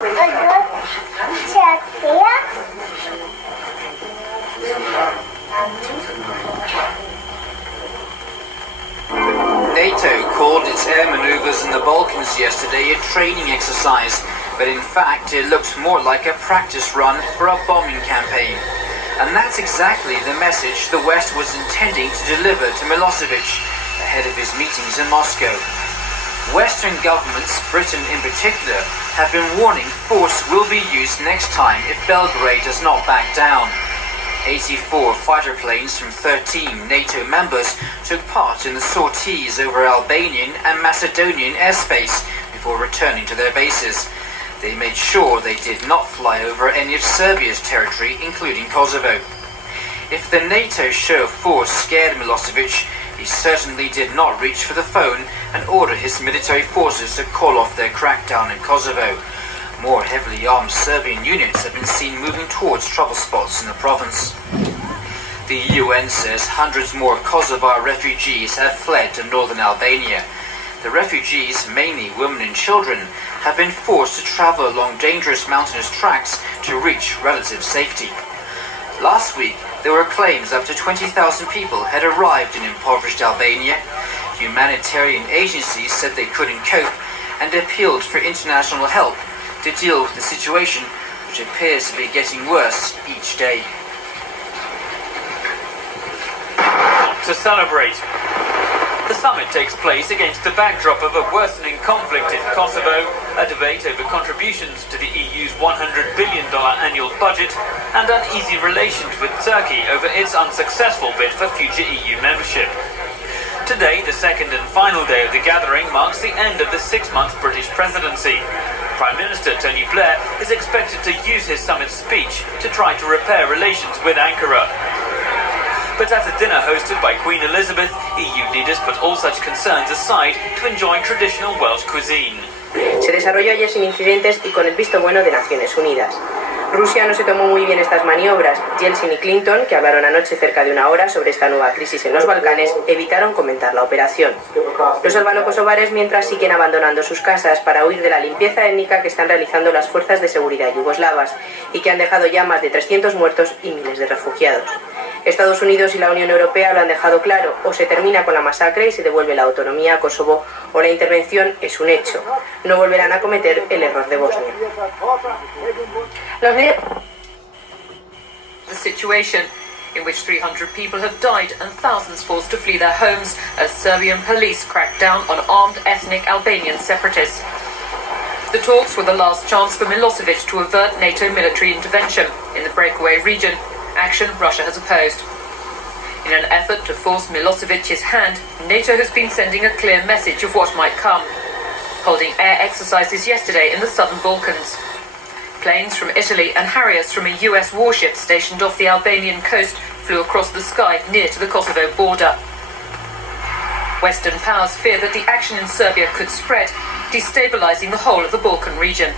NATO called its air maneuvers in the Balkans yesterday a training exercise, but in fact it looked more like a practice run for a bombing campaign. And that's exactly the message the West was intending to deliver to Milosevic ahead of his meetings in Moscow. Western governments, Britain in particular, have been warning force will be used next time if Belgrade does not back down. 84 fighter planes from 13 NATO members took part in the sorties over Albanian and Macedonian airspace before returning to their bases. They made sure they did not fly over any of Serbia's territory, including Kosovo. If the NATO show of force scared Milosevic, he certainly did not reach for the phone and order his military forces to call off their crackdown in Kosovo. More heavily armed Serbian units have been seen moving towards trouble spots in the province. The UN says hundreds more Kosovar refugees have fled to northern Albania. The refugees, mainly women and children, have been forced to travel along dangerous mountainous tracks to reach relative safety. Last week, there were claims up to 20,000 people had arrived in impoverished Albania. Humanitarian agencies said they couldn't cope and appealed for international help to deal with the situation, which appears to be getting worse each day. To celebrate. The summit takes place against the backdrop of a worsening conflict in Kosovo, a debate over contributions to the EU's $100 billion annual budget, and uneasy relations with Turkey over its unsuccessful bid for future EU membership. Today, the second and final day of the gathering, marks the end of the 6-month British presidency. Prime Minister Tony Blair is expected to use his summit speech to try to repair relations with Ankara. But at a dinner hosted by Queen Elizabeth, EU leaders put all such concerns aside to enjoy traditional Welsh cuisine. Se desarrolló ayer sin incidentes y con el visto bueno de Naciones Unidas. Rusia no se tomó muy bien estas maniobras. Yeltsin y Clinton, que hablaron anoche cerca de una hora sobre esta nueva crisis en los Balcanes, evitaron comentar la operación. Los albano-kosovares, mientras, siguen abandonando sus casas para huir de la limpieza étnica que están realizando las fuerzas de seguridad yugoslavas y que han dejado ya más de 300 muertos y miles de refugiados. Estados Unidos y la Unión Europea lo han dejado claro: o se termina con la masacre y se devuelve la autonomía a Kosovo, o la intervención es un hecho. No volverán a cometer el error de Bosnia. The situation in which 300 people have died and thousands forced to flee their homes as Serbian police crack down on armed ethnic Albanian separatists. The talks were the last chance for Milosevic to avert NATO military intervention in the breakaway region, action Russia has opposed. In an effort to force Milosevic's hand, NATO has been sending a clear message of what might come, holding air exercises yesterday in the southern Balkans. Planes from Italy and Harriers from a US warship stationed off the Albanian coast flew across the sky near to the Kosovo border. Western powers fear that the action in Serbia could spread, destabilizing the whole of the Balkan region.